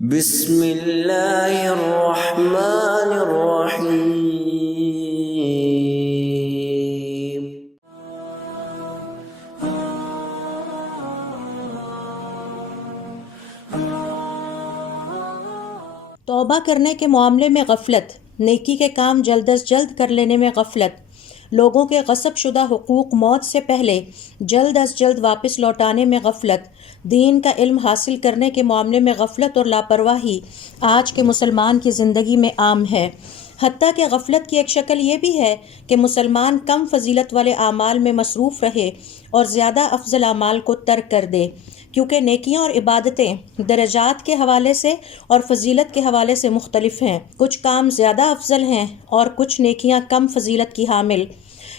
بسم اللہ الرحمن الرحیم۔ توبہ کرنے کے معاملے میں غفلت، نیکی کے کام جلد از جلد کر لینے میں غفلت، لوگوں کے غصب شدہ حقوق موت سے پہلے جلد از جلد واپس لوٹانے میں غفلت، دین کا علم حاصل کرنے کے معاملے میں غفلت اور لاپرواہی آج کے مسلمان کی زندگی میں عام ہے۔ حتیٰ کہ غفلت کی ایک شکل یہ بھی ہے کہ مسلمان کم فضیلت والے اعمال میں مصروف رہے اور زیادہ افضل اعمال کو ترک کر دے، کیونکہ نیکیاں اور عبادتیں درجات کے حوالے سے اور فضیلت کے حوالے سے مختلف ہیں۔ کچھ کام زیادہ افضل ہیں اور کچھ نیکیاں کم فضیلت کی حامل۔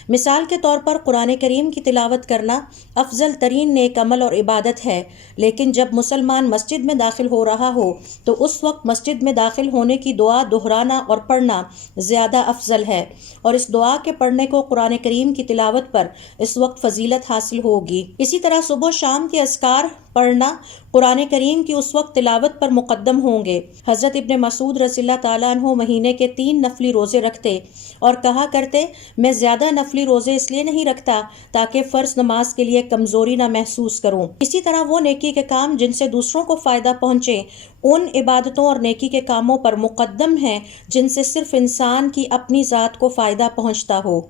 مثال کے طور پر قرآن کریم کی تلاوت کرنا افضل ترین نیک عمل اور عبادت ہے، لیکن جب مسلمان مسجد میں داخل ہو رہا ہو تو اس وقت مسجد میں داخل ہونے کی دعا دہرانا اور پڑھنا زیادہ افضل ہے، اور اس دعا کے پڑھنے کو قرآن کریم کی تلاوت پر اس وقت فضیلت حاصل ہوگی۔ اسی طرح صبح و شام کے اذکار پڑھنا قرآن کریم کی اس وقت تلاوت پر مقدم ہوں گے۔ حضرت ابن مسعود رضی اللہ تعالیٰ عنہ مہینے کے 3 نفلی روزے رکھتے اور کہا کرتے، میں زیادہ نفلی روزے اس لیے نہیں رکھتا تاکہ فرض نماز کے لیے کمزوری نہ محسوس کروں۔ اسی طرح وہ نیکی کے کام جن سے دوسروں کو فائدہ پہنچے ان عبادتوں اور نیکی کے کاموں پر مقدم ہیں جن سے صرف انسان کی اپنی ذات کو فائدہ پہنچتا ہو۔